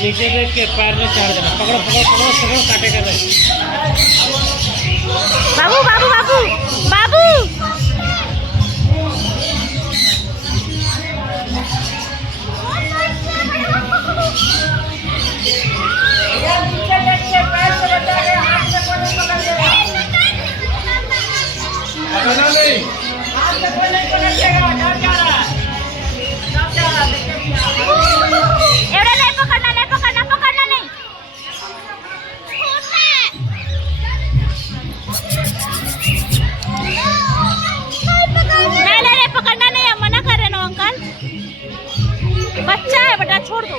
नीचे देख के पैर में चढ़ देना। पकड़ो पकड़ो पकड़ो पकड़ो, काटे कर रहे। बाबू बाबू बाबू बाबू बच्चा है बेटा, छोड़ दो।